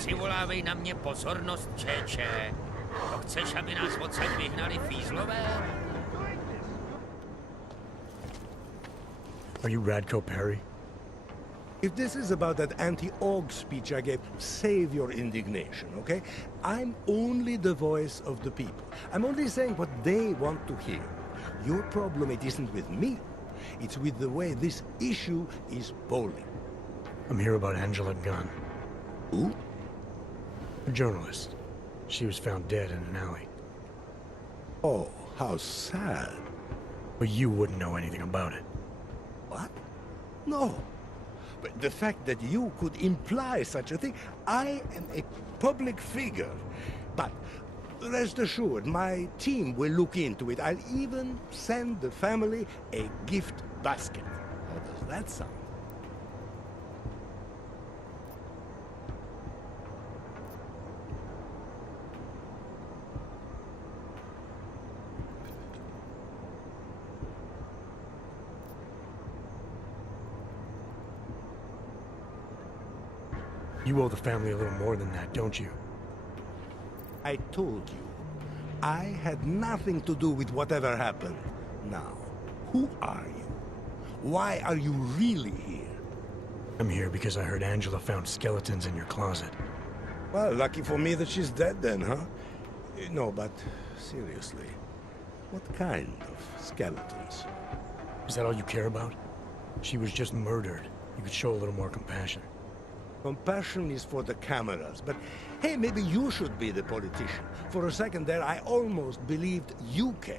Nepřivolávej na mě pozornost, čeče. To chceš, aby nás odsaď vyhnali fízlové? Are you Radko Perry? If this is about that anti-AUG speech I gave, save your indignation, okay? I'm only the voice of the people. I'm only saying what they want to hear. Your problem, it isn't with me. It's with the way this issue is bowling. I'm here about Angela Gunn. Who? A journalist. She was found dead in an alley. Oh, how sad. But you wouldn't know anything about it. What? No. But the fact that you could imply such a thing, I am a public figure. But rest assured, my team will look into it. I'll even send the family a gift basket. How does that sound? You owe the family a little more than that, don't you? I told you, I had nothing to do with whatever happened. Now, who are you? Why are you really here? I'm here because I heard Angela found skeletons in your closet. Well, lucky for me that she's dead then, huh? No, but seriously, what kind of skeletons? Is that all you care about? She was just murdered. You could show a little more compassion. Compassion is for the cameras, but hey, maybe you should be the politician. For a second there, I almost believed you care.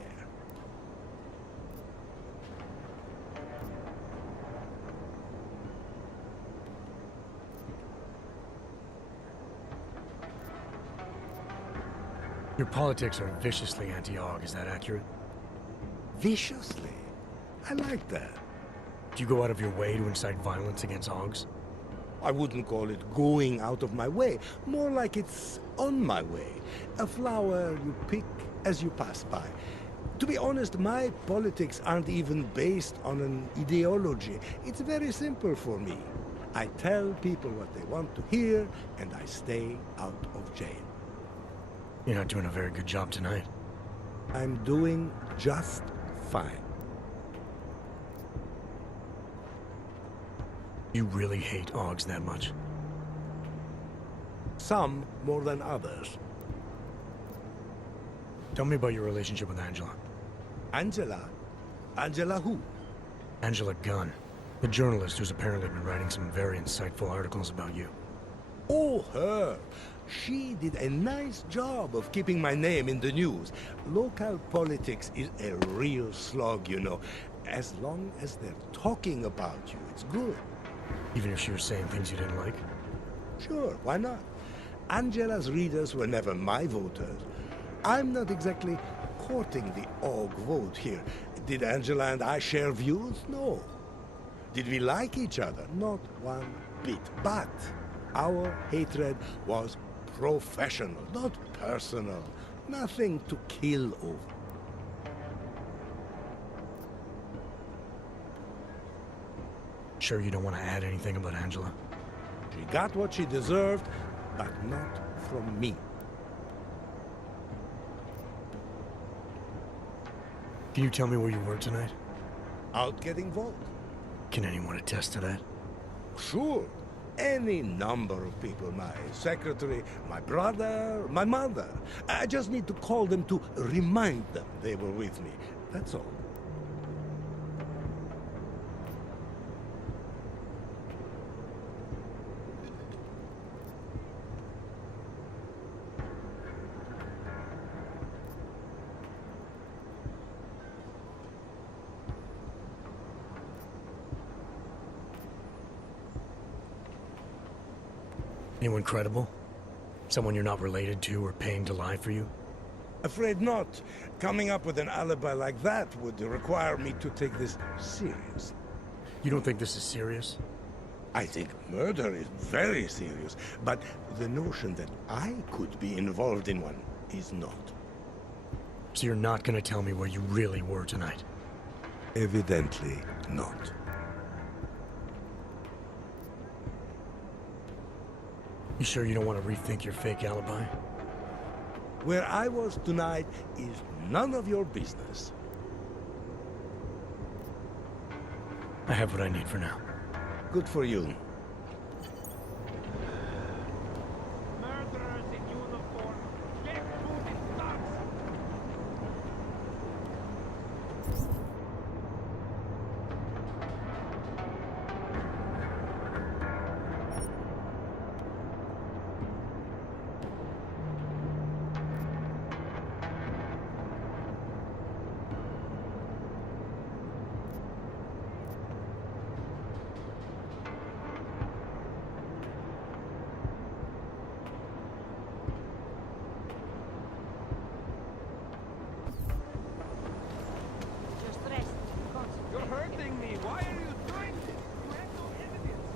Your politics are viciously anti-AUG, is that accurate? Viciously? I like that. Do you go out of your way to incite violence against AUGs? I wouldn't call it going out of my way, more like it's on my way. A flower you pick as you pass by. To be honest, my politics aren't even based on an ideology. It's very simple for me. I tell people what they want to hear, and I stay out of jail. You're not doing a very good job tonight. I'm doing just fine. You really hate AUGs that much? Some more than others. Tell me about your relationship with Angela. Angela? Angela who? Angela Gunn, the journalist who's apparently been writing some very insightful articles about you. Oh, her. She did a nice job of keeping my name in the news. Local politics is a real slog, you know. As long as they're talking about you, it's good. Even if she was saying things you didn't like? Sure, why not? Angela's readers were never my voters. I'm not exactly courting the AUG vote here. Did Angela and I share views? No. Did we like each other? Not one bit. But our hatred was professional, not personal. Nothing to kill over. Sure you don't want to add anything about Angela? She got what she deserved, but not from me. Can you tell me where you were tonight? Out getting vote. Can anyone attest to that? Sure. Any number of people. My secretary, my brother, my mother. I just need to call them to remind them they were with me. That's all. Anyone credible? Someone you're not related to or paying to lie for you? Afraid not. Coming up with an alibi like that would require me to take this seriously. You don't think this is serious? I think murder is very serious, but the notion that I could be involved in one is not. So you're not gonna tell me where you really were tonight? Evidently not. You sure you don't want to rethink your fake alibi? Where I was tonight is none of your business. I have what I need for now. Good for you. Murderers in uniform! Get through these nuts! Just rest. You're hurting me! Why are you doing this? You have no evidence!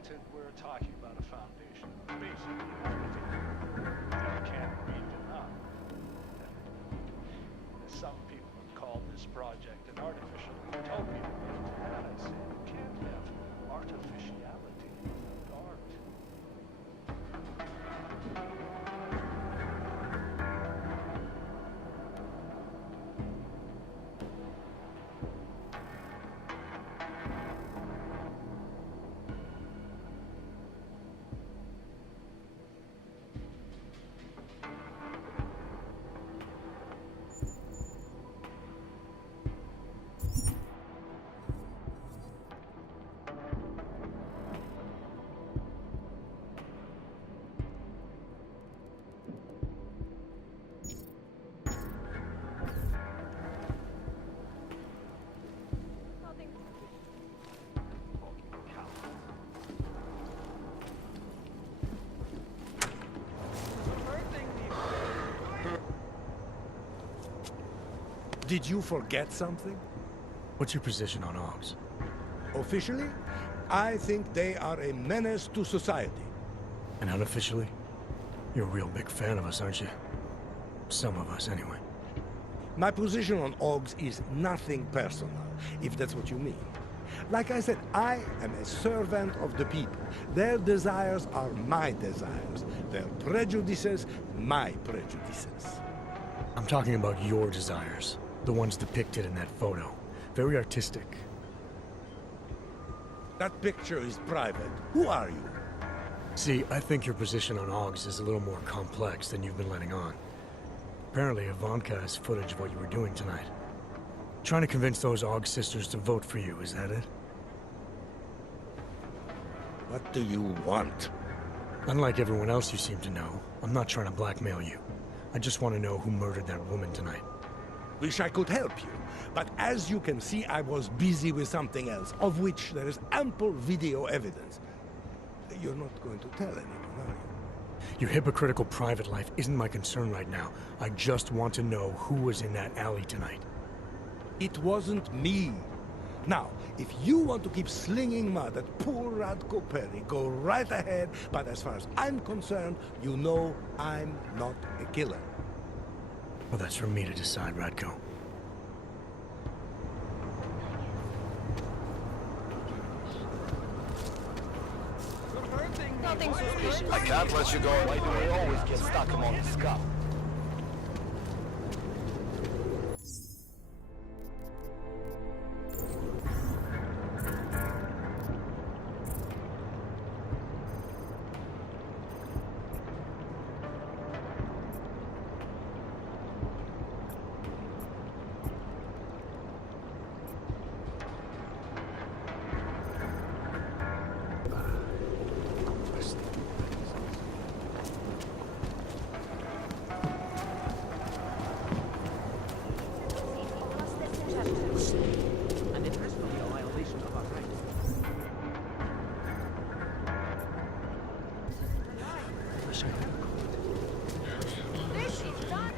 Granted, we're talking about a foundation, basically everything that can't be denied. Some people have called this project an artificial utopia, and I say you can't have artificiality without art. Nothing. Hurting me. Did you forget something? What's your position on Augs? Officially, I think they are a menace to society. And unofficially? You're a real big fan of us, aren't you? Some of us, anyway. My position on Augs is nothing personal, if that's what you mean. Like I said, I am a servant of the people. Their desires are my desires. Their prejudices, my prejudices. I'm talking about your desires. The ones depicted in that photo. Very artistic. That picture is private. Who are you? See, I think your position on Augs is a little more complex than you've been letting on. Apparently, Ivanka has footage of what you were doing tonight. Trying to convince those Aug sisters to vote for you, is that it? What do you want? Unlike everyone else you seem to know, I'm not trying to blackmail you. I just want to know who murdered that woman tonight. Wish I could help you, but as you can see, I was busy with something else, of which there is ample video evidence. You're not going to tell anyone, are you? Your hypocritical private life isn't my concern right now. I just want to know who was in that alley tonight. It wasn't me. Now, if you want to keep slinging mud at poor Radko Perry, go right ahead, but as far as I'm concerned, you know I'm not a killer. Well, that's for me to decide, Radko. You're hurting me. Nothing Why are you suspicious. I can't let you go. Why do we always get stuck among the scum? And it has to be a violation of our rights. Wish I could. This is done.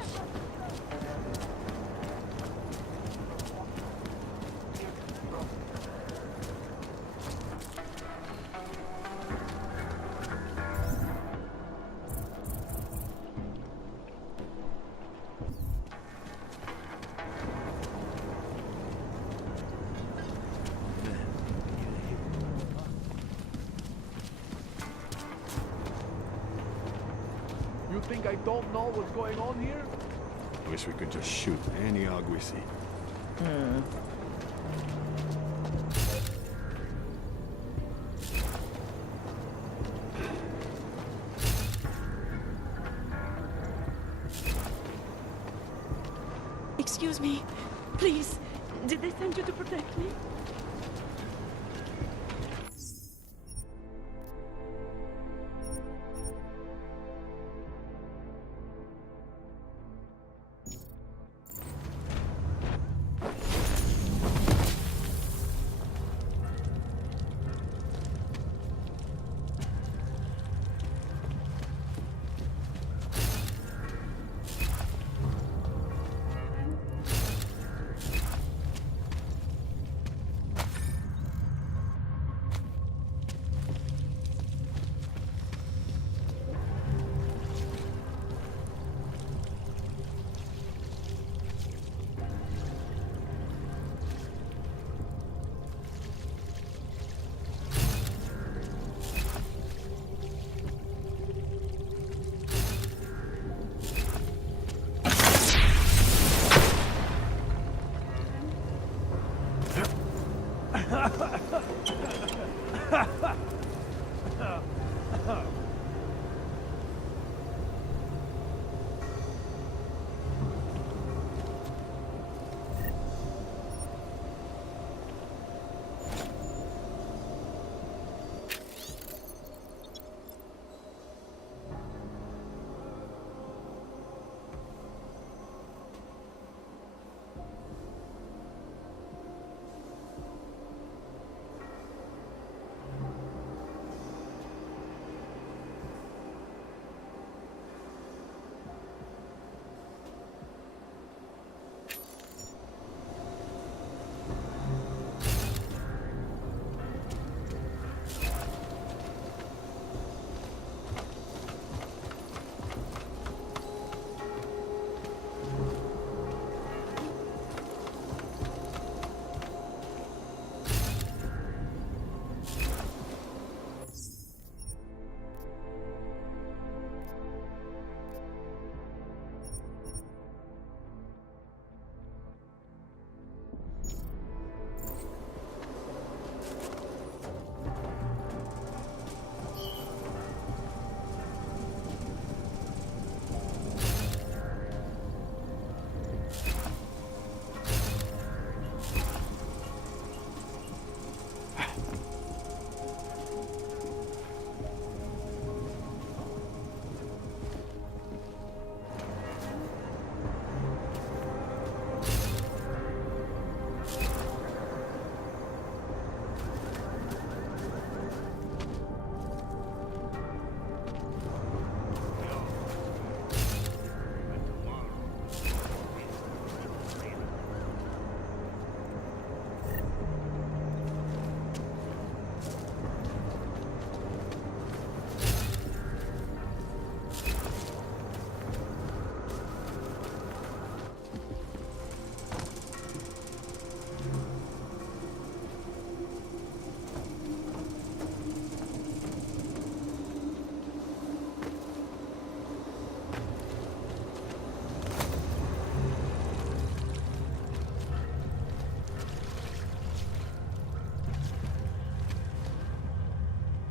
You think I don't know what's going on here? Wish we could just shoot any Aug we see. Excuse me. Please. Did they send you to protect me?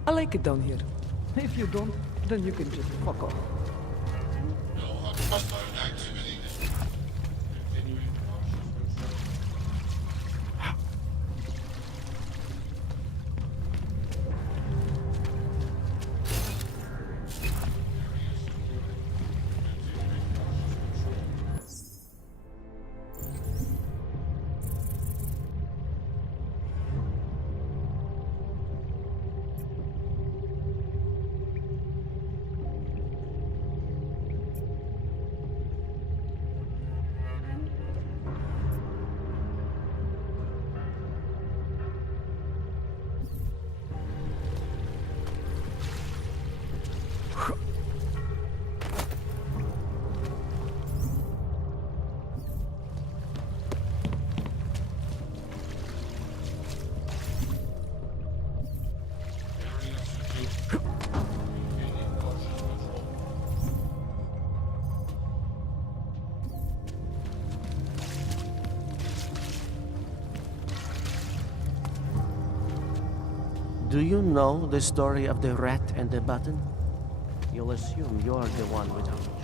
I like it down here. If you don't, then you can just fuck off. Do you know the story of the rat and the button? You'll assume you're the one without a choice.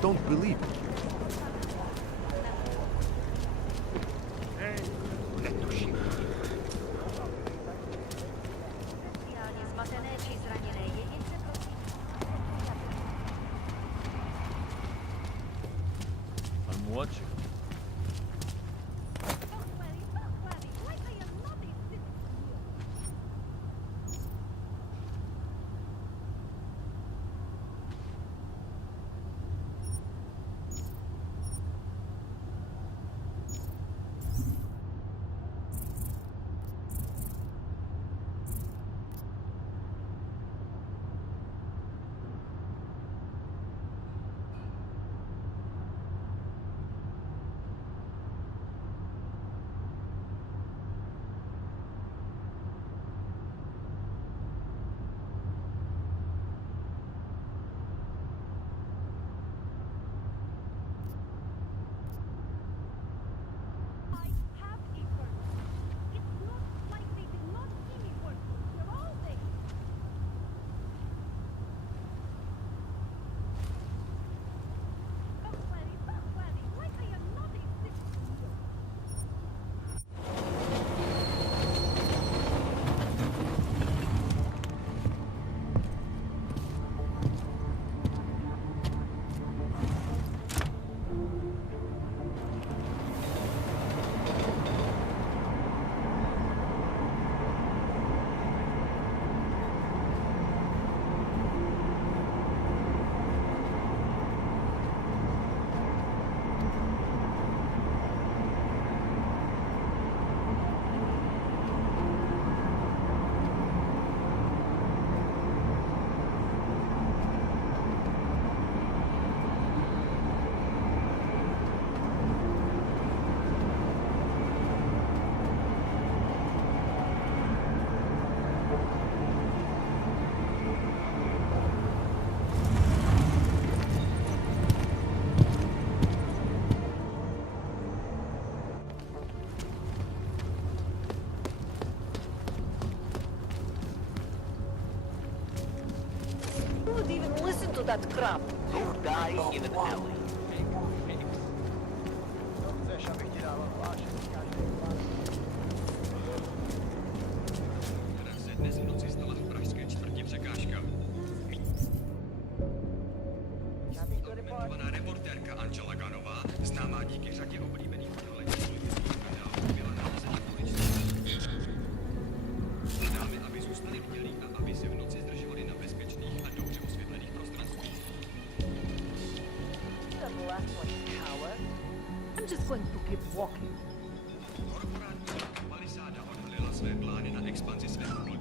don't believe it. Specjalnie zmatené či zraněné jedince prosím. Pan młodszy. Who would even listen to that crap? Who dies in an alley? Dnes v noci stala v pražské čtvrti překážka. Dokumentovaná reportérka Angela Ganová, známá díky řadě oblíbených odhalení politických skandálů, byla nalezena v ulici. Dámy, aby zůstali bdělí a aby se v noci zdržovali na bezpečných a dobře osvětlených prostranstvích. That last one, coward. I'm just going to keep walking. Korporátní Palisáda odhalila své plány na expanzi svého blodu.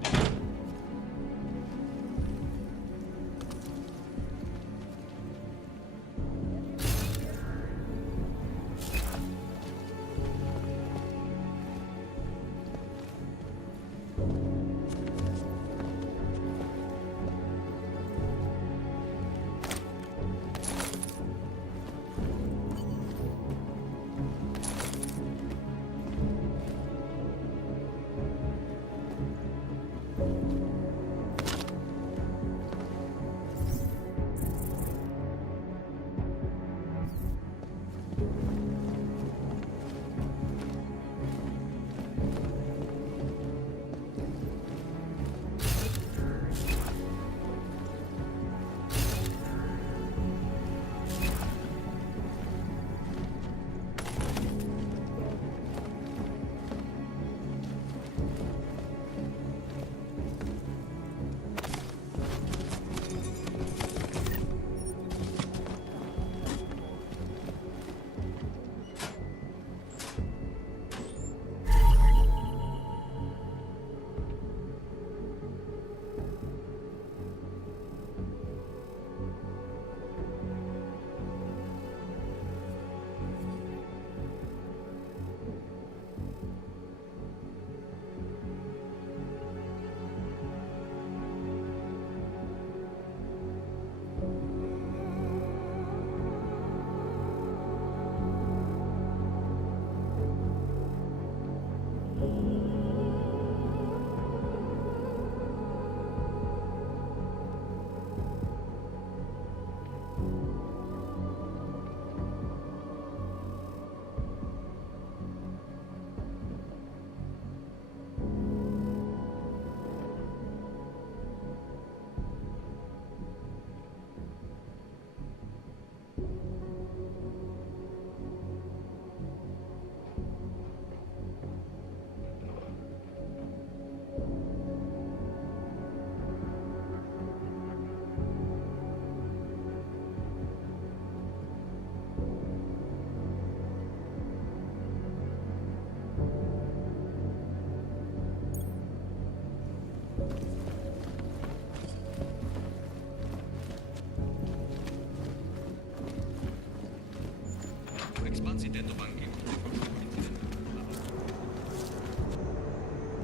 o expanzi této banky.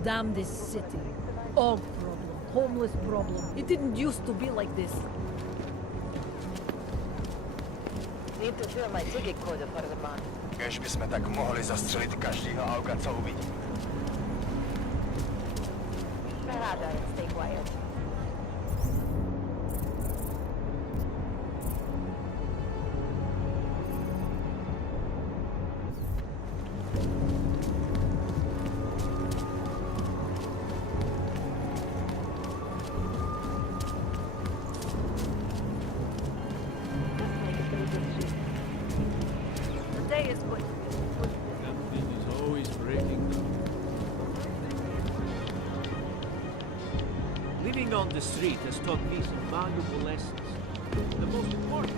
Damn this city. All problem. Homeless problem. It didn't used to be like this. Need to fill my ticket code for the month. Kež bychom tak mohli zastřelit každýho auga, co uvidí. Ráda, stay quiet. The day is good. Something is always breaking down. Living on the street has taught me some valuable lessons. The most important.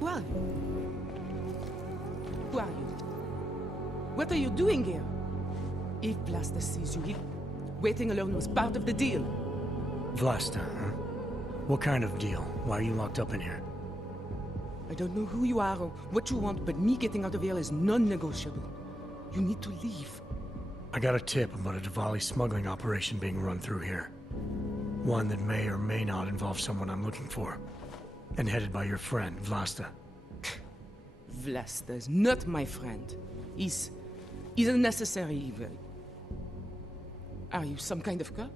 Who are you? Who are you? What are you doing here? If Blaster sees you here, waiting alone was part of the deal. Vlasta, huh? What kind of deal? Why are you locked up in here? I don't know who you are or what you want, but me getting out of here is non-negotiable. You need to leave. I got a tip about a Diwali smuggling operation being run through here. One that may or may not involve someone I'm looking for. And headed by your friend, Vlasta. Vlasta is not my friend. He's a necessary evil. Are you some kind of cop?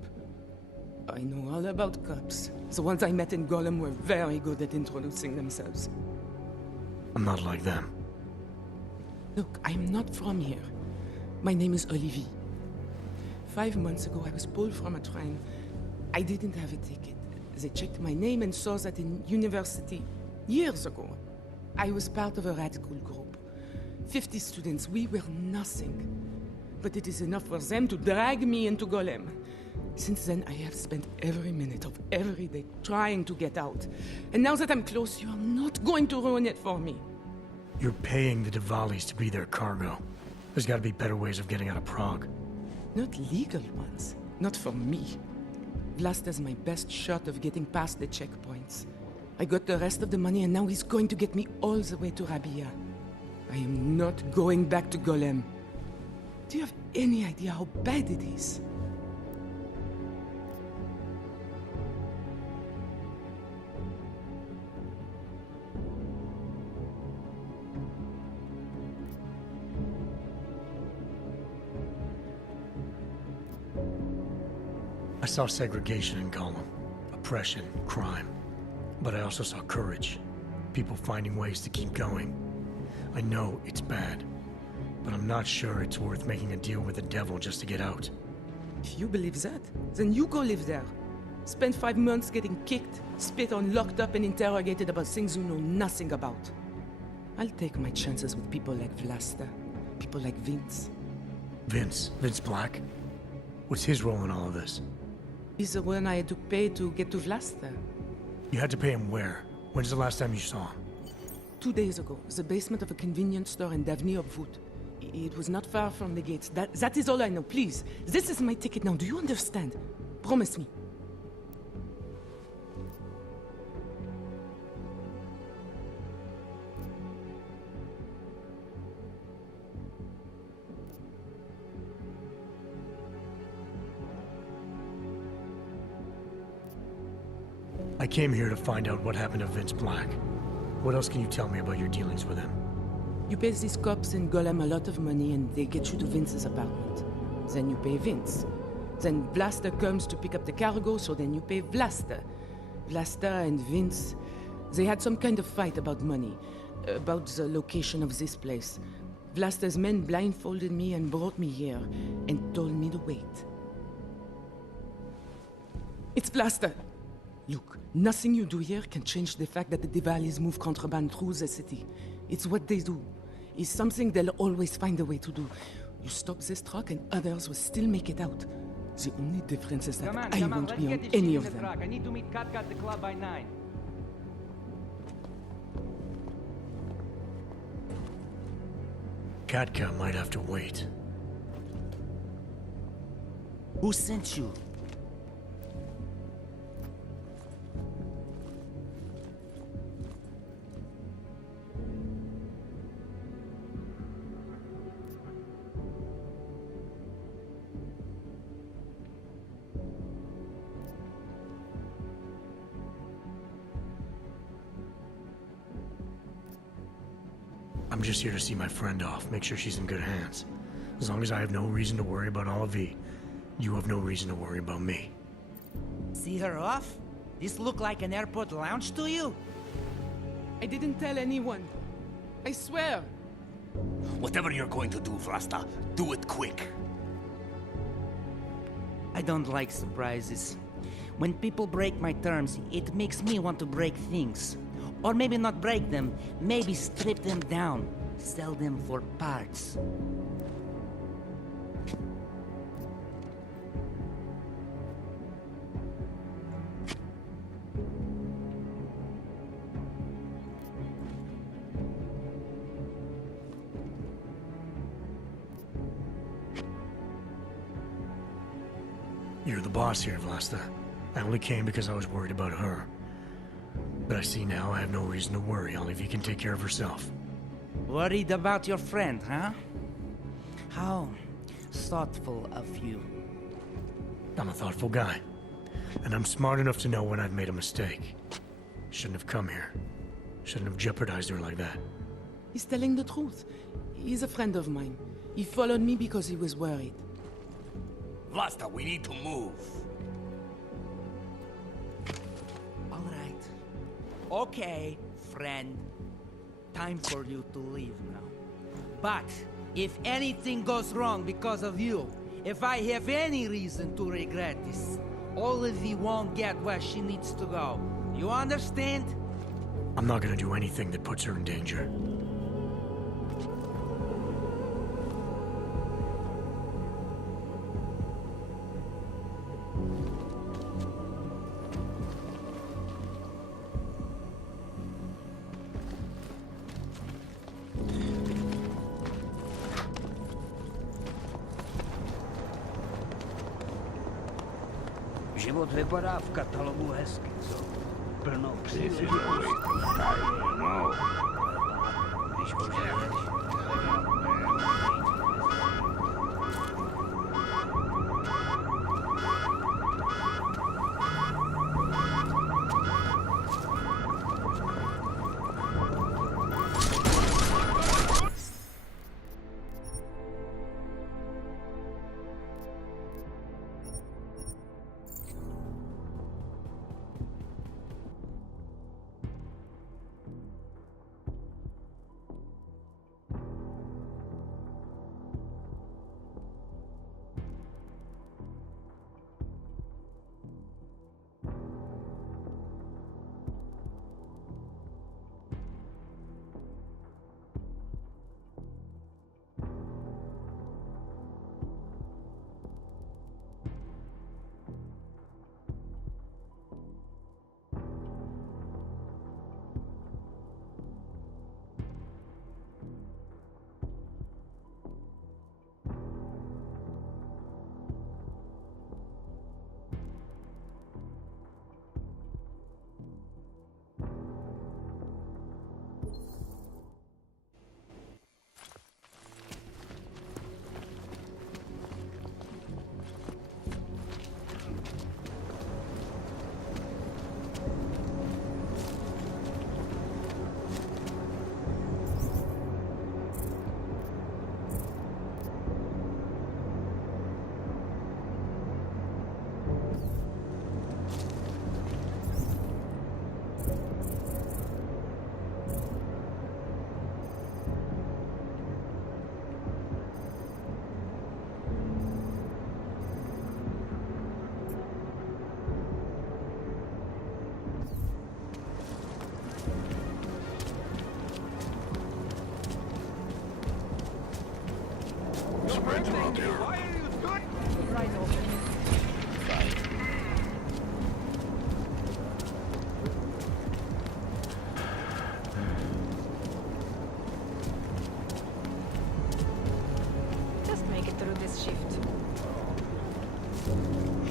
I know all about cops. The ones I met in Golem were very good at introducing themselves. I'm not like them. Look, I'm not from here. My name is Olivier. 5 months ago, I was pulled from a train. I didn't have a ticket. They checked my name and saw that in university years ago. I was part of a radical group. 50 students, we were nothing. But it is enough for them to drag me into Golem. Since then, I have spent every minute of every day trying to get out. And now that I'm close, you are not going to ruin it for me. You're paying the Diwalis to be their cargo. There's gotta be better ways of getting out of Prague. Not legal ones. Not for me. Vlasta's my best shot of getting past the checkpoints. I got the rest of the money and now he's going to get me all the way to Rabia. I am not going back to Golem. Do you have any idea how bad it is? I saw segregation in Gollum, oppression, crime. But I also saw courage, people finding ways to keep going. I know it's bad, but I'm not sure it's worth making a deal with the devil just to get out. If you believe that, then you go live there. Spend 5 months getting kicked, spit on, locked up and interrogated about things you know nothing about. I'll take my chances with people like Vlasta, people like Vince. Vince Black? What's his role in all of this? He's the one I had to pay to get to Vlasta. You had to pay him where? When's the last time you saw him? 2 days ago, the basement of a convenience store in Davni Obvut. It was not far from the gates. That is all I know, please. This is my ticket now, do you understand? Promise me. I came here to find out what happened to Vince Black. What else can you tell me about your dealings with him? You pay these cops in Golem a lot of money and they get you to Vince's apartment. Then you pay Vince. Then Vlasta comes to pick up the cargo, so then you pay Vlasta. Vlasta and Vince, they had some kind of fight about money, about the location of this place. Vlasta's men blindfolded me and brought me here, and told me to wait. It's Vlasta! Look, nothing you do here can change the fact that the Diwalis move contraband through the city. It's what they do. It's something they'll always find a way to do. You stop this truck and others will still make it out. The only difference is that I won't be on any of them. I need to meet Katka at the club by 9. Katka might have to wait. Who sent you? I'm just here to see my friend off, make sure she's in good hands. As long as I have no reason to worry about Olive, you have no reason to worry about me. See her off? This look like an airport lounge to you? I didn't tell anyone. I swear. Whatever you're going to do, Vlasta, do it quick. I don't like surprises. When people break my terms, it makes me want to break things. Or maybe not break them, maybe strip them down, sell them for parts. You're the boss here, Vlasta. I only came because I was worried about her. But I see now I have no reason to worry. Olive can take care of herself. Worried about your friend, huh? How thoughtful of you. I'm a thoughtful guy. And I'm smart enough to know when I've made a mistake. Shouldn't have come here. Shouldn't have jeopardized her like that. He's telling the truth. He's a friend of mine. He followed me because he was worried. Vlasta, we need to move. All right. Okay, friend. Time for you to leave now. But if anything goes wrong because of you, if I have any reason to regret this, Olive won't get where she needs to go. You understand? I'm not gonna do anything that puts her in danger. Život vypadá v katalogu hezky, co? Plno příležitostí. No. Když ožiješ,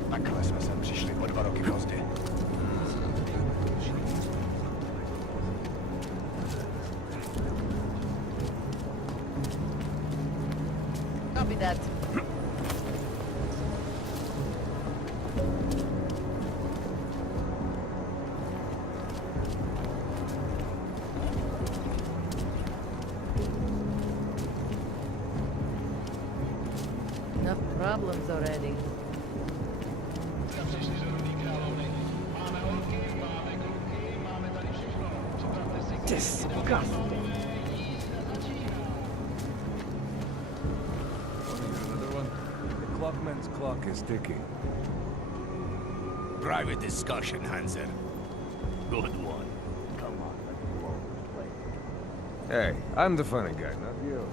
Takhle jsme sem přišli o 2 roky pozdě. Copy that. Enough problems already. Disgusting. Another one? The clockman's clock is ticking. Private discussion, Hanser. Good one. Come on, let me blow this plate. Hey, I'm the funny guy, not you.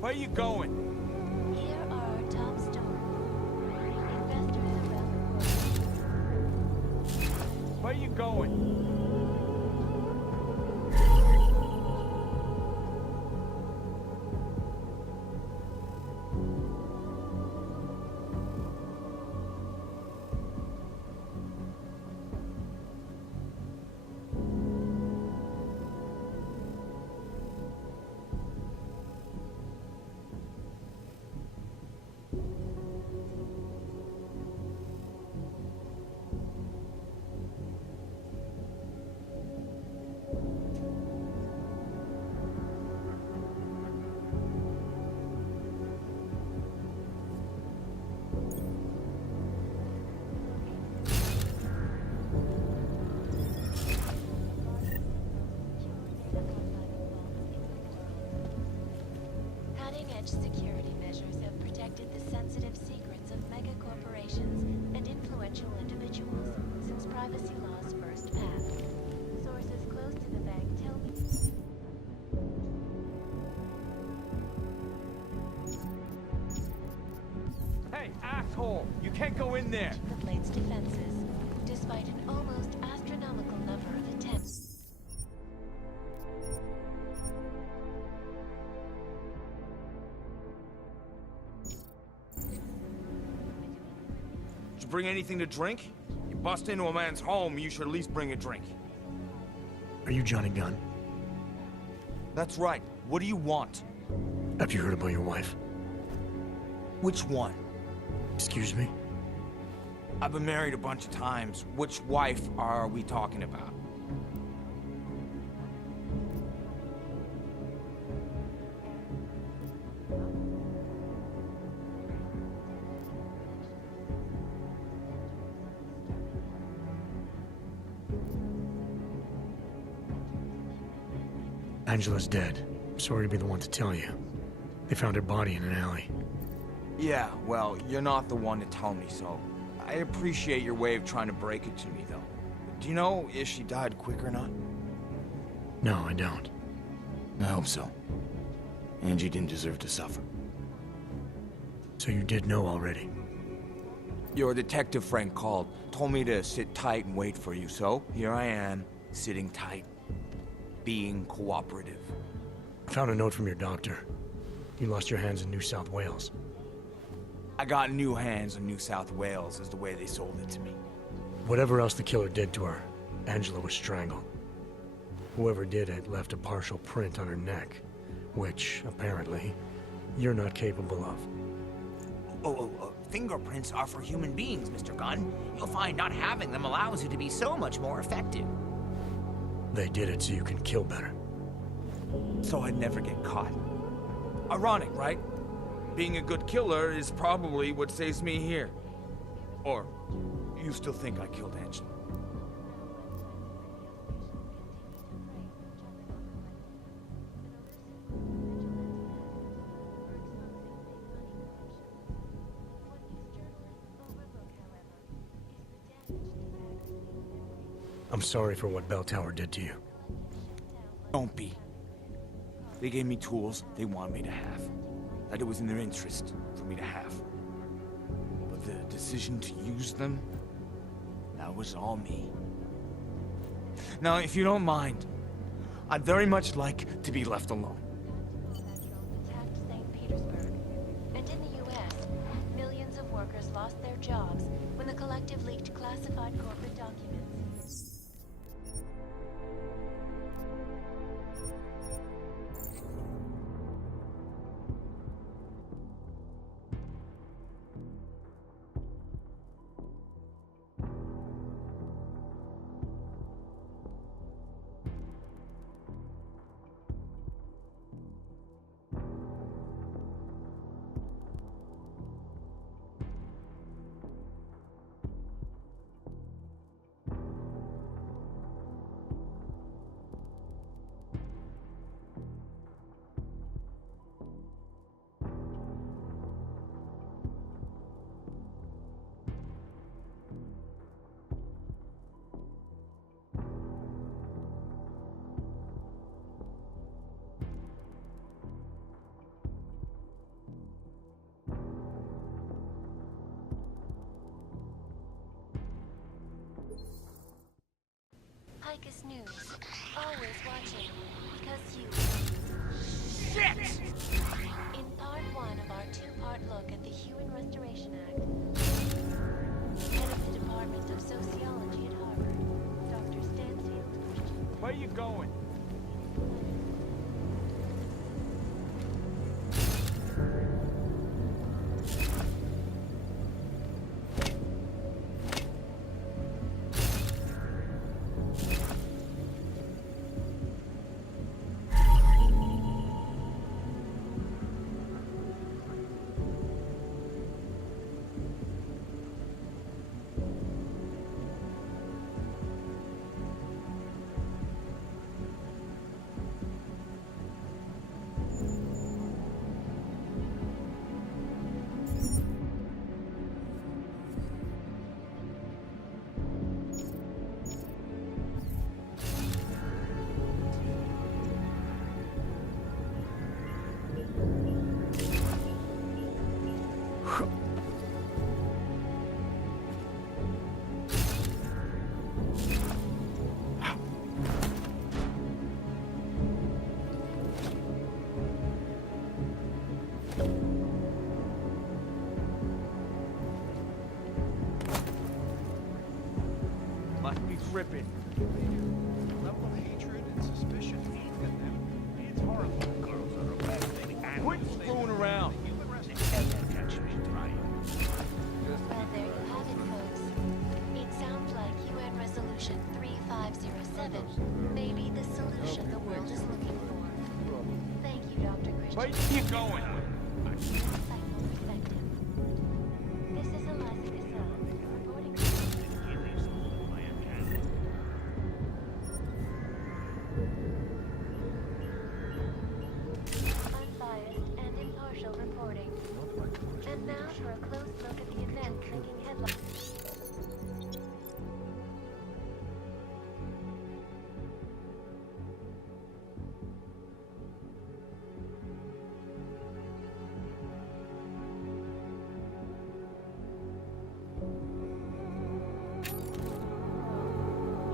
Where you going? Here are our top stories. Investors around the world. Where you going? Cutting-edge security measures have protected the sensitive secrets of mega corporations and influential individuals since privacy laws first passed. Sources close to the bank tell me. Hey, asshole! You can't go in there! The plate's defenses, despite an almost astronomical number of attempts. Did you bring anything to drink? You bust into a man's home, you should at least bring a drink. Are you Johnny Gunn? That's right. What do you want? Have you heard about your wife? Which one? Excuse me? I've been married a bunch of times. Which wife are we talking about? Angela's dead. Sorry to be the one to tell you. They found her body in an alley. Yeah, well, you're not the one to tell me, so I appreciate your way of trying to break it to me, though. Do you know if she died quick or not? No, I don't. I hope so. Angie didn't deserve to suffer. So you did know already? Your detective friend called, told me to sit tight and wait for you, so here I am, sitting tight, being cooperative. I found a note from your doctor. You lost your hands in New South Wales. I got new hands in New South Wales, is the way they sold it to me. Whatever else the killer did to her, Angela was strangled. Whoever did it left a partial print on her neck, which, apparently, you're not capable of. Fingerprints are for human beings, Mr. Gunn. You'll find not having them allows you to be so much more effective. They did it so you can kill better. So I'd never get caught. Ironic, right? Being a good killer is probably what saves me here. Or, you still think I killed Angela? I'm sorry for what Bell Tower did to you. Don't be. They gave me tools they want me to have. That it was in their interest for me to have. But the decision to use them, that was all me. Now, if you don't mind, I'd very much like to be left alone. Attacked St. Petersburg. And in the U.S., millions of workers lost their jobs when the collective leaked classified corporate documents. Ficus News. Always watching. Because you... Shit! In part 1 of our 2-part look at the Human Restoration Act, head of the Department of Sociology at Harvard, Dr. Stansfield Christian. Where are you going? Ripping. Level of hatred and suspicion aimed at them. It's horrible. Girls are a bad thing. Quit screwing around. Well, there you have it, folks. It sounds like UN Resolution 3507 may be the solution the world is looking for. Thank you, Dr. Christian. Where are you going? This is Eliza Cassell, reporting. Unbiased and impartial reporting. And now for a close look at the event making headlines.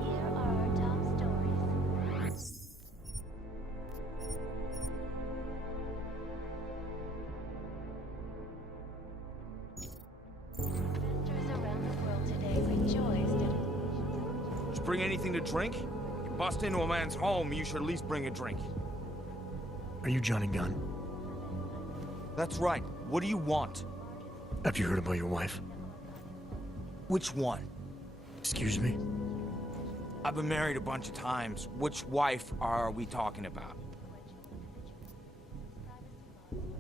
Here are our top stories. Investors around the world today rejoiced at Just bring anything to drink? You bust into a man's home, you should at least bring a drink. Are you Johnny Gunn? That's right. What do you want? Have you heard about your wife? Which one? Excuse me? I've been married a bunch of times. Which wife are we talking about?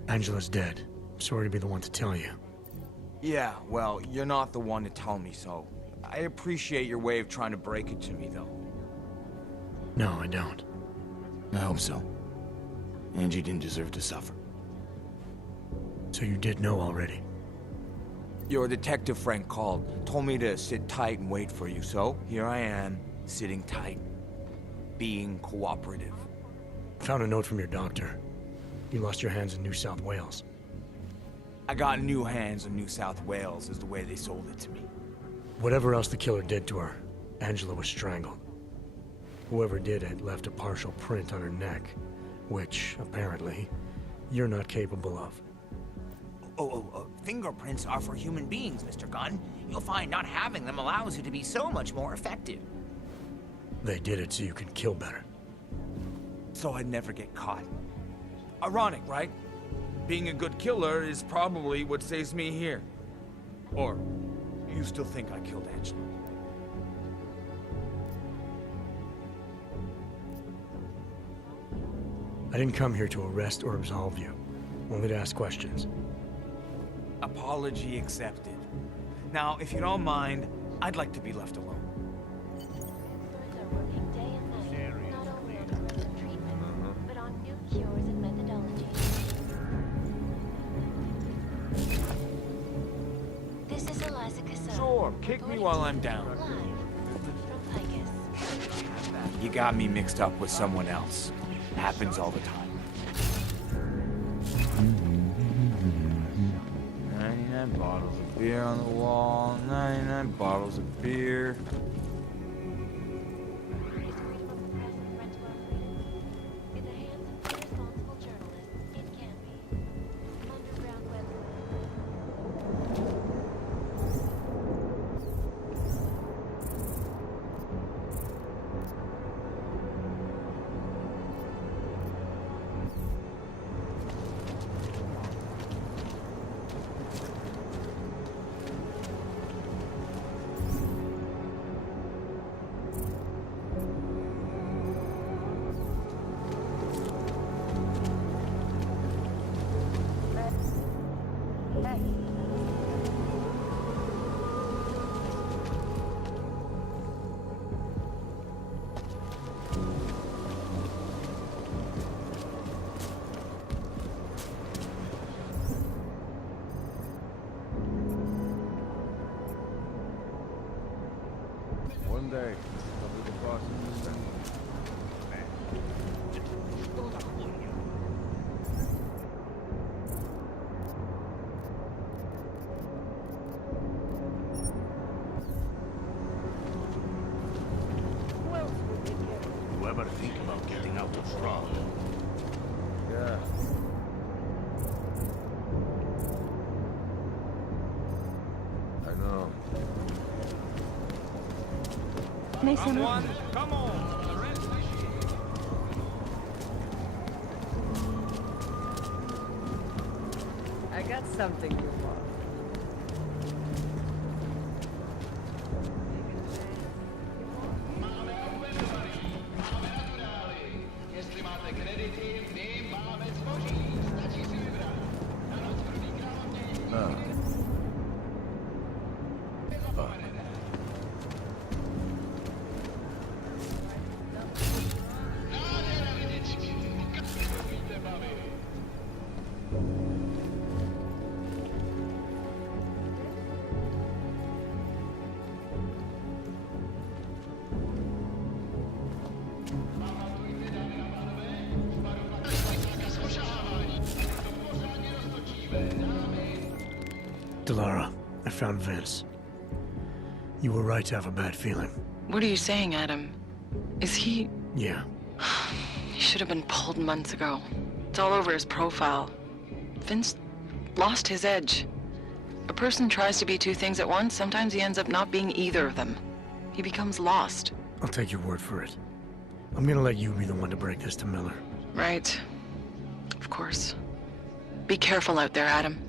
Angela's dead. Sorry to be the one to tell you. Yeah, well, you're not the one to tell me so. I appreciate your way of trying to break it to me, though. No, I don't. I hope so. Angie didn't deserve to suffer. So you did know already? Your detective friend called, told me to sit tight and wait for you, so here I am, sitting tight, being cooperative. Found a note from your doctor. You lost your hands in New South Wales. I got new hands in New South Wales is the way they sold it to me. Whatever else the killer did to her, Angela was strangled. Whoever did it left a partial print on her neck, which, apparently, you're not capable of. Fingerprints are for human beings, Mr. Gunn. You'll find not having them allows you to be so much more effective. They did it so you can kill better. So I'd never get caught. Ironic, right? Being a good killer is probably what saves me here. Or, you still think I killed Angela? I didn't come here to arrest or absolve you, only to ask questions. Apology accepted. Now, if you don't mind, I'd like to be left alone. Experts are working day and night, not only on aggressive treatment, but on new cures and methodologies. This is Eliza Casal. Sure, kick me while I'm down. You got me mixed up with someone else. It happens all the time. 99 bottles of beer on the wall, 99 bottles of beer. One day, I'll be the boss of this town. You ever think about getting out of Prague? Yeah. I know. Someone, come on! I got something you want. Delara, I found Vince. You were right to have a bad feeling. What are you saying, Adam? Is he... Yeah. He should have been pulled months ago. It's all over his profile. Vince lost his edge. A person tries to be two things at once, sometimes he ends up not being either of them. He becomes lost. I'll take your word for it. I'm gonna let you be the one to break this to Miller. Right. Of course. Be careful out there, Adam.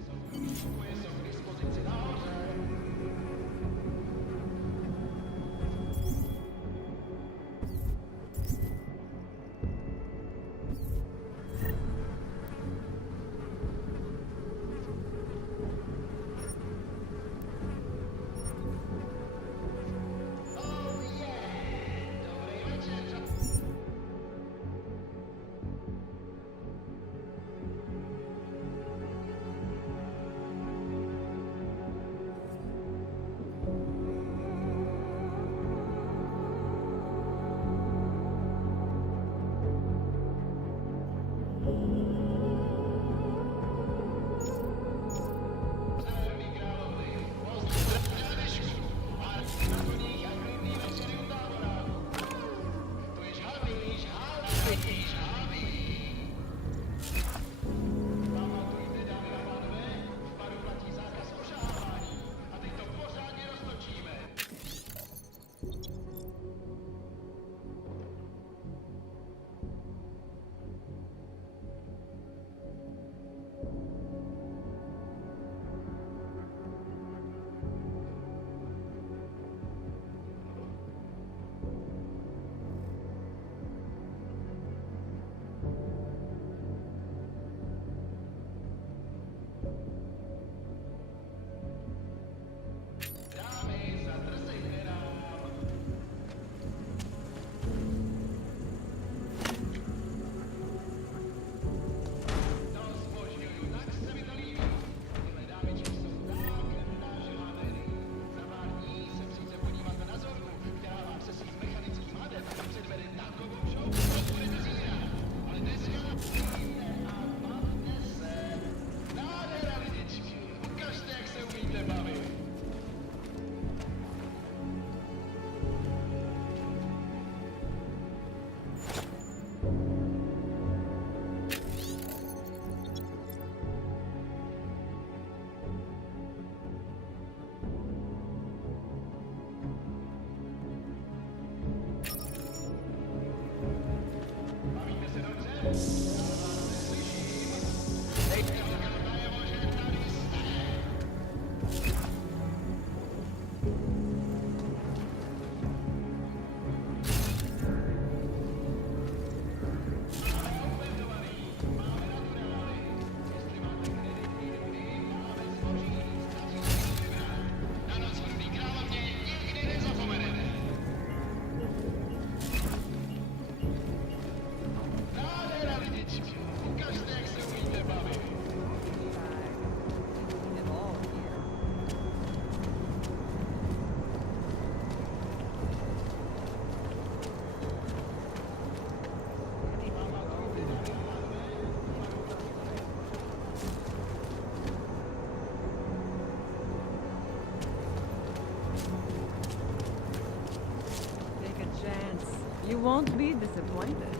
You won't be disappointed.